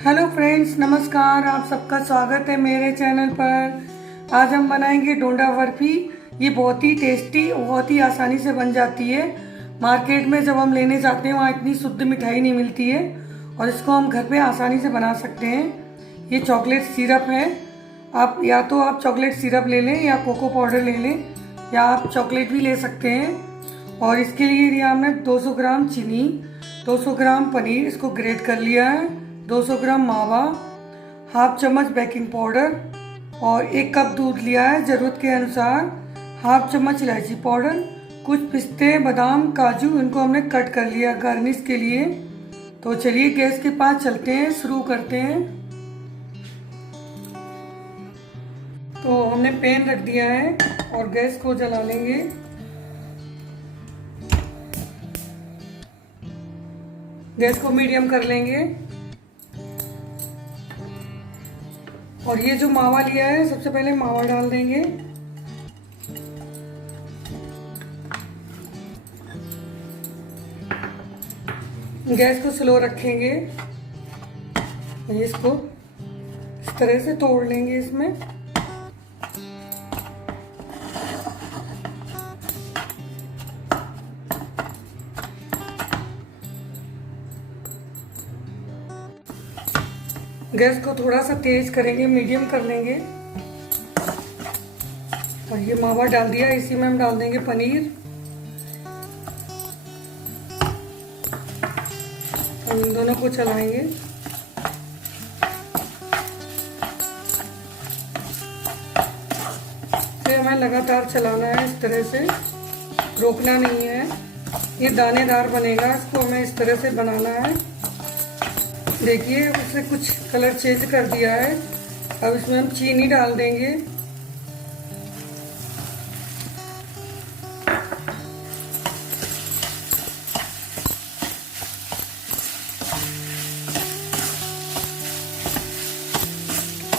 Hello friends, नमस्कार। आप सबका स्वागत है मेरे चैनल पर। आज हम बनाएंगे डोंडा बर्फी। ये बहुत ही टेस्टी और बहुत ही आसानी से बन जाती है। मार्केट में जब हम लेने जाते हैं वहाँ इतनी शुद्ध मिठाई नहीं मिलती है और इसको हम घर पे आसानी से बना सकते हैं। ये चॉकलेट सिरप है। आप या तो आप चॉकलेट सिरप ले लें या कोको पाउडर ले लें या आप चॉकलेट भी ले सकते हैं। और इसके लिए लिया हमने 200 ग्राम चीनी, 200 ग्राम पनीर, इसको ग्रेट कर लिया है, 200 ग्राम मावा, हाफ चम्मच बेकिंग पाउडर और 1 कप दूध लिया है ज़रूरत के अनुसार, हाफ चम्मच इलायची पाउडर, कुछ पिस्ते, बादाम, काजू, इनको हमने कट कर लिया गार्निश के लिए। तो चलिए गैस के पास चलते हैं, शुरू करते हैं। तो हमने पैन रख दिया है और गैस को जला लेंगे। गैस को मीडियम कर लेंगे और ये जो मावा लिया है सबसे पहले मावा डाल देंगे। गैस को स्लो रखेंगे। इसको इस तरह से तोड़ लेंगे इसमें। गैस को थोड़ा सा तेज करेंगे, मीडियम कर लेंगे और ये मावा डाल दिया। इसी में हम डाल देंगे पनीर। हम इन दोनों को चलाएंगे। फिर हमें लगातार चलाना है, इस तरह से रोकना नहीं है। ये दानेदार बनेगा, इसको हमें इस तरह से बनाना है। देखिए उसने कुछ कलर चेंज कर दिया है। अब इसमें हम चीनी डाल देंगे।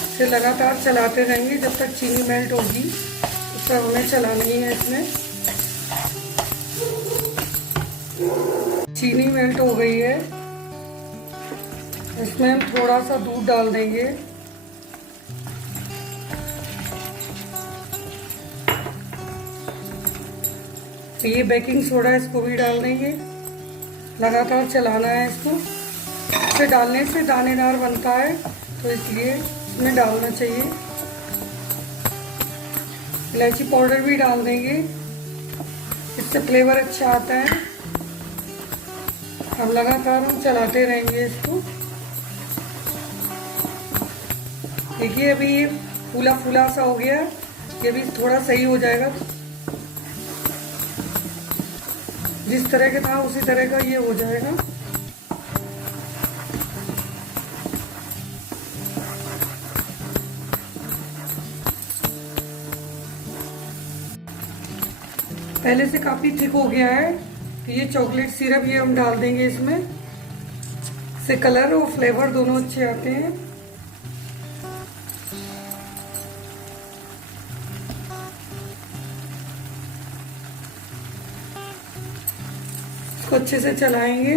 इसे लगातार चलाते रहेंगे जब तक चीनी मेल्ट होगी। उस तक हमें चलानी है। इसमें चीनी मेल्ट हो गई है। इसमें हम थोड़ा सा दूध डाल देंगे। ये बेकिंग सोडा, इसको भी डाल देंगे। लगातार चलाना है इसको। इसे डालने से दानेदार बनता है तो इसलिए इसमें डालना चाहिए। इलायची पाउडर भी डाल देंगे, इससे फ्लेवर अच्छा आता है। अब लगातार हम चलाते रहेंगे इसको। देखिए अभी ये फूला फूला सा हो गया। ये भी थोड़ा सही हो जाएगा। जिस तरह का था उसी तरह का ये हो जाएगा। पहले से काफी थिक हो गया है। तो ये चॉकलेट सिरप ये हम डाल देंगे इसमें। इससे कलर और फ्लेवर दोनों अच्छे आते हैं। अच्छे से चलाएंगे।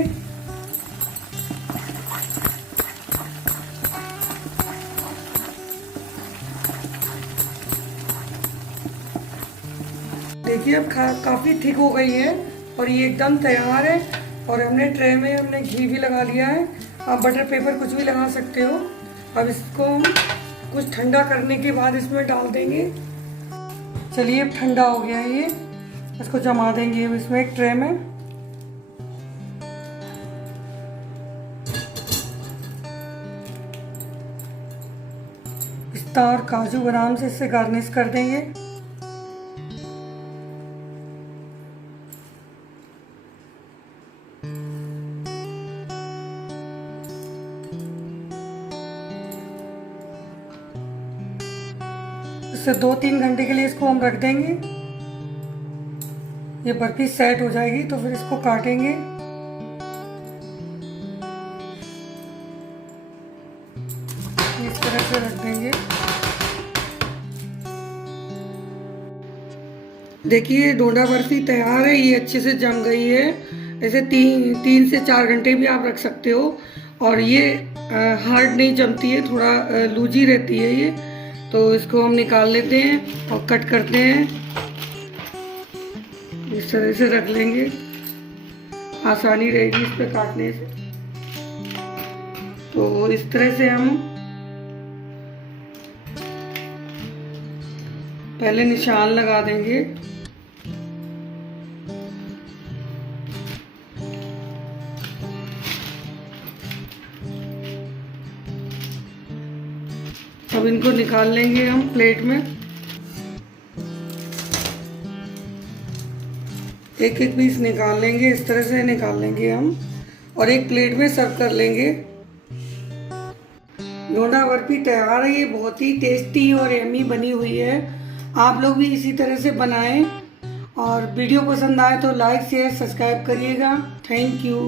देखिए अब काफी थिक हो गई है और ये एकदम तैयार है। और हमने ट्रे में हमने घी भी लगा लिया है। आप बटर पेपर कुछ भी लगा सकते हो। अब इसको हम कुछ ठंडा करने के बाद इसमें डाल देंगे। चलिए अब ठंडा हो गया है ये। इसको जमा देंगे अब इसमें एक ट्रे में। पिस्ता और काजू बादाम से इससे गार्निश कर देंगे। इससे 2-3 घंटे के लिए इसको हम रख देंगे। ये बर्फी सेट हो जाएगी तो फिर इसको काटेंगे। इस तरह से रख देंगे। देखिए डोंडा बर्फी तैयार है। ये अच्छे से जम गई है। ऐसे 3 से 4 घंटे भी आप रख सकते हो और ये हार्ड नहीं जमती है, थोड़ा लूजी रहती है ये। तो इसको हम निकाल लेते हैं और कट करते हैं। इस तरह से रख लेंगे, आसानी रहेगी इस पे काटने से। तो इस तरह से हम पहले निशान लगा देंगे। अब इनको निकाल लेंगे हम प्लेट में। एक एक पीस निकाल लेंगे, इस तरह से निकाल लेंगे हम और एक प्लेट में सर्व कर लेंगे। डोंडा बर्फी तैयार है। ये बहुत ही टेस्टी और यम्मी बनी हुई है। आप लोग भी इसी तरह से बनाएं और वीडियो पसंद आए तो लाइक शेयर सब्सक्राइब करिएगा। Thank you.